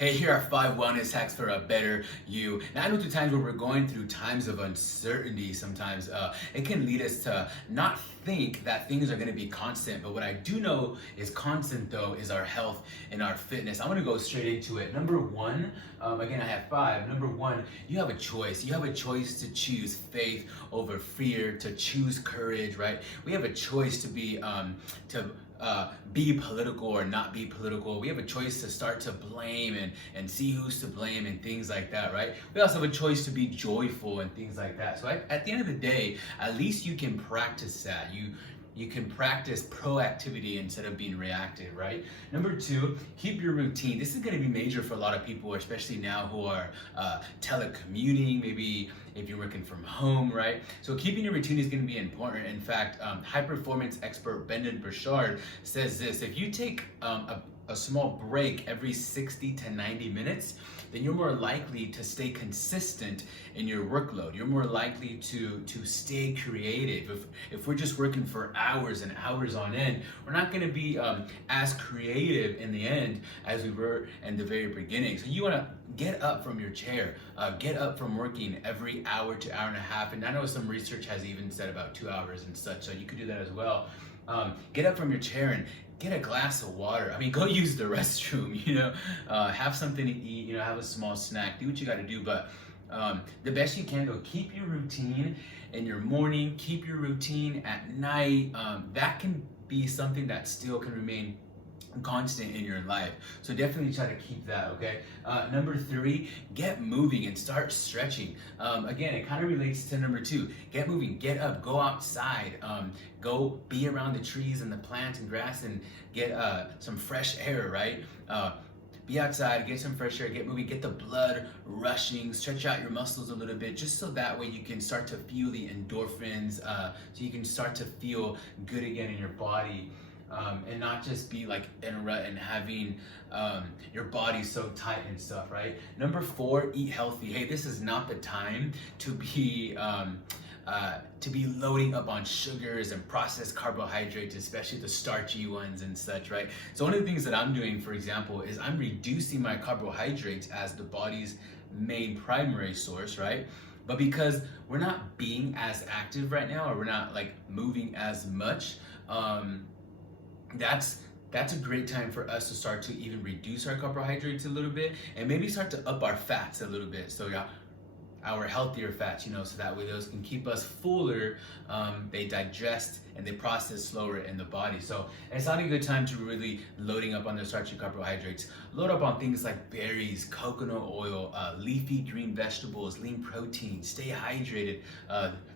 Hey, here are 5 wellness hacks for a better you. Now, I know through times where we're going through times of uncertainty, sometimes it can lead us to not think that things are going to be constant. But what I do know is constant, though, is our health and our fitness. I'm going to go straight into it. Number one, again, I have 5. Number one, you have a choice. You have a choice to choose faith over fear, to choose courage, right? We have a choice to be political or not be political. We have a choice to start to blame and see who's to blame and things like that, right? We also have a choice to be joyful and things like that. So at the end of the day, at least you can practice that. You can practice proactivity instead of being reactive, right? Number 2, keep your routine. This is going to be major for a lot of people, especially now who are telecommuting, maybe if you're working from home, right? So keeping your routine is going to be important. In fact, high performance expert Brendan Burchard says this: if you take a small break every 60 to 90 minutes, then you're more likely to stay consistent in your workload. You're more likely to stay creative. If we're just working for hours and hours on end, we're not going to be as creative in the end as we were in the very beginning. So you want to get up from your chair, get up from working every hour to hour and a half. And I know some research has even said about 2 hours and such, so you could do that as well. Get up from your chair and get a glass of water. I mean, go use the restroom, have something to eat, have a small snack, do what you got to do. But the best you can, though, keep your routine in your morning, keep your routine at night. That can be something that still can remain constant in your life. So definitely try to keep that, okay? Number 3, get moving and start stretching. Again, it kind of relates to number 2. Get moving, get up, go outside, go be around the trees and the plants and grass and get some fresh air, right? Be outside, get some fresh air, get moving, get the blood rushing, stretch out your muscles a little bit, just so that way you can start to feel the endorphins, so you can start to feel good again in your body. And not just be like in a rut and having your body so tight and stuff, right? Number 4, eat healthy. Hey, this is not the time to be loading up on sugars and processed carbohydrates, especially the starchy ones and such, right? So one of the things that I'm doing, for example, is I'm reducing my carbohydrates as the body's main primary source, right? But because we're not being as active right now, or we're not like moving as much, that's a great time for us to start to even reduce our carbohydrates a little bit and maybe start to up our fats a little bit. So yeah, our healthier fats, so that way those can keep us fuller, they digest and they process slower in the body. So it's not a good time to really loading up on the starchy carbohydrates. Load up on things like berries, coconut oil, leafy green vegetables, lean protein. Stay hydrated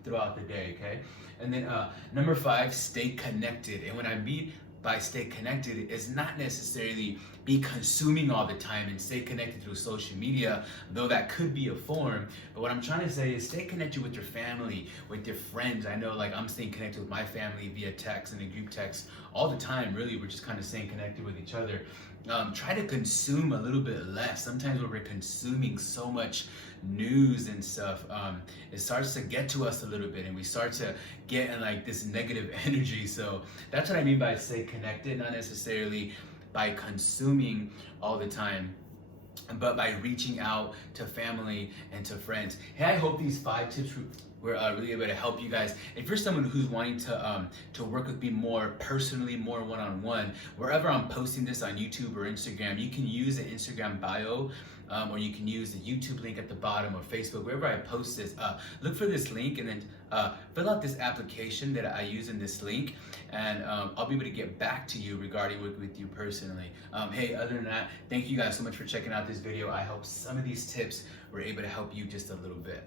throughout the day, okay? And then number 5, stay connected. And when I mean by stay connected, is not necessarily be consuming all the time and stay connected through social media, though that could be a form. But what I'm trying to say is stay connected with your family, with your friends. I know like I'm staying connected with my family via text and a group text all the time. Really, we're just kind of staying connected with each other. Try to consume a little bit less. Sometimes when we're consuming so much news and stuff, it starts to get to us a little bit and we start to get in like this negative energy. So that's what I mean by stay connected, not necessarily by consuming all the time, but by reaching out to family and to friends. Hey, I hope these 5 tips were really able to help you guys. If you're someone who's wanting to work with me more personally, more one-on-one, wherever I'm posting this on YouTube or Instagram, you can use the Instagram bio, or you can use the YouTube link at the bottom, or Facebook, wherever I post this. Look for this link and then fill out this application that I use in this link, and I'll be able to get back to you regarding working with you personally. Hey, other than that, thank you guys so much for checking out this video. I hope some of these tips were able to help you just a little bit.